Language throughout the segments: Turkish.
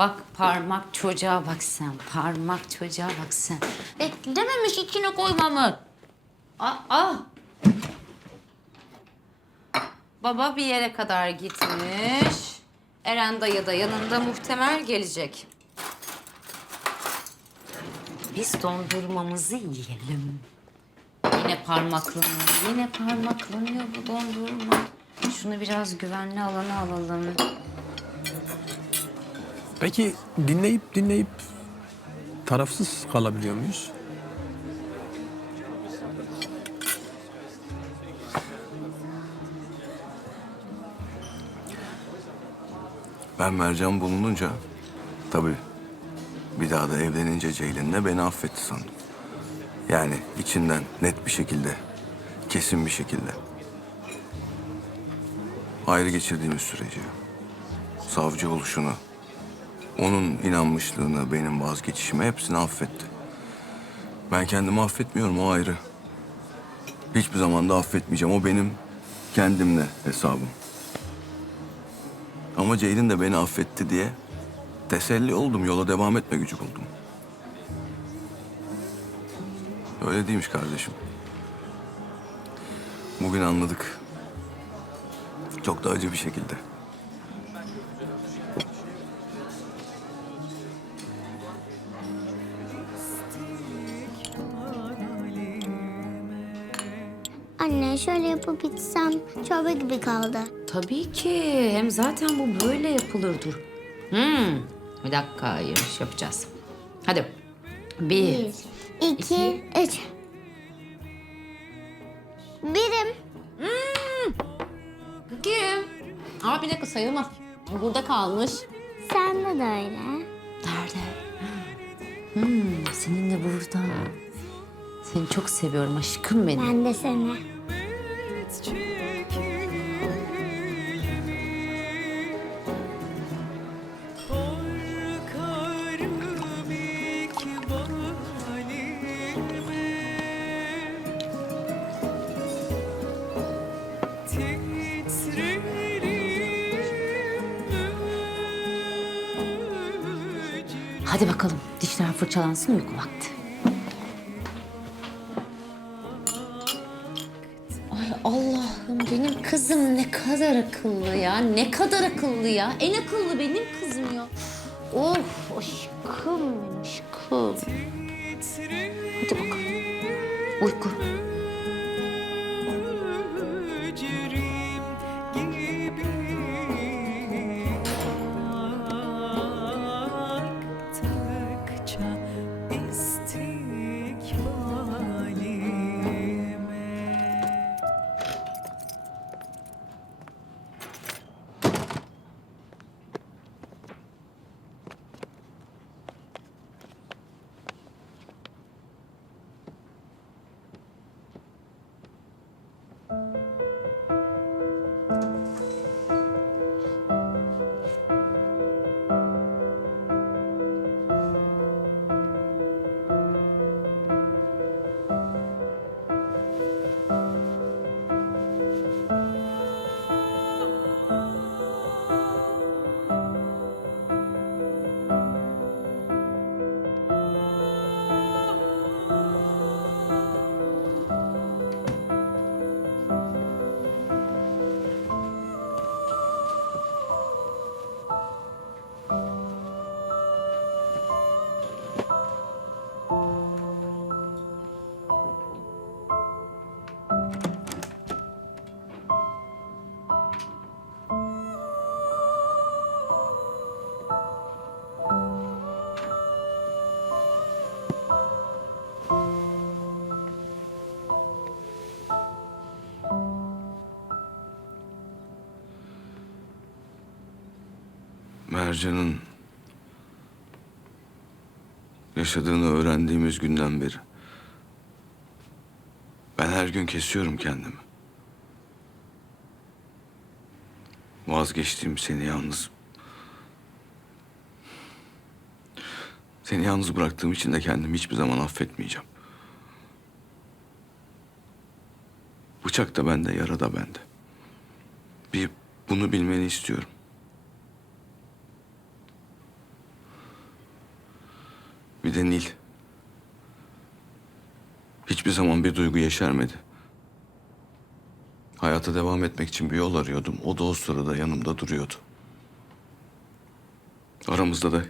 Bak parmak çocuğa bak sen. Parmak çocuğa bak sen. Beklememiş içine koymamı. Aa. Baba bir yere kadar gitmiş. Eren dayı da yanında muhtemel gelecek. Biz dondurmamızı yiyelim. Yine parmaklanıyor, yine parmaklanıyor bu dondurma. Şunu biraz güvenli alana alalım. Peki dinleyip dinleyip tarafsız kalabiliyor muyuz? Ben Mercan bulununca tabii bir daha da evlenince Ceylin'le beni affetti sandım. Yani içinden net bir şekilde, kesin bir şekilde. Ayrı geçirdiğimiz süreci, savcı oluşunu, onun inanmışlığını, benim vazgeçişimi hepsini affetti. Ben kendimi affetmiyorum o ayrı. Hiçbir zaman da affetmeyeceğim. O benim kendimle hesabım. Ama Ceylin de beni affetti diye teselli oldum. Yola devam etme gücü buldum. Öyle değilmiş kardeşim. Bugün anladık. Çok da acı bir şekilde. Anne şöyle yapıp içsem çorba gibi kaldı. Tabii ki. Hem zaten bu böyle yapılır dur. Hmm. Bir dakika yarış yapacağız. Hadi. Bir. Bir, iki, üç. Birim. Kim? Ama bir dakika sayılmaz. Burada kalmış. Sende de öyle. Nerede? Hmm, senin de burada. Seni çok seviyorum aşkım benim. Ben de seni. Hadi bakalım dişler fırçalansın uyku vakti. Allah'ım benim kızım ne kadar akıllı ya. Ne kadar akıllı ya. En akıllı benim kızım ya. Of aşkım benim aşkım. Hadi bakalım. Uyku. Mercan'ın yaşadığını öğrendiğimiz günden beri ben her gün kesiyorum kendimi. Vazgeçtiğim seni yalnız seni yalnız bıraktığım için de kendimi hiçbir zaman affetmeyeceğim. Bıçak da bende, yara da bende. Bir bunu bilmeni istiyorum. Bir de Nil. Hiçbir zaman bir duygu yeşermedi. Hayata devam etmek için bir yol arıyordum. O da o sırada yanımda duruyordu. Aramızda da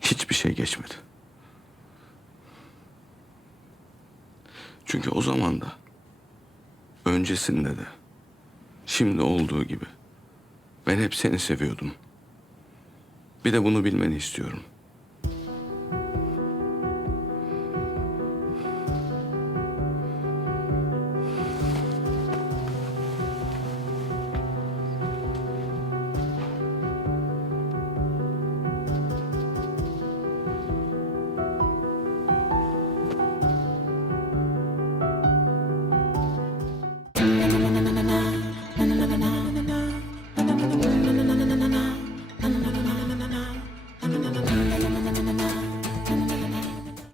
hiçbir şey geçmedi. Çünkü o zaman da öncesinde de şimdi olduğu gibi ben hep seni seviyordum. Bir de bunu bilmeni istiyorum.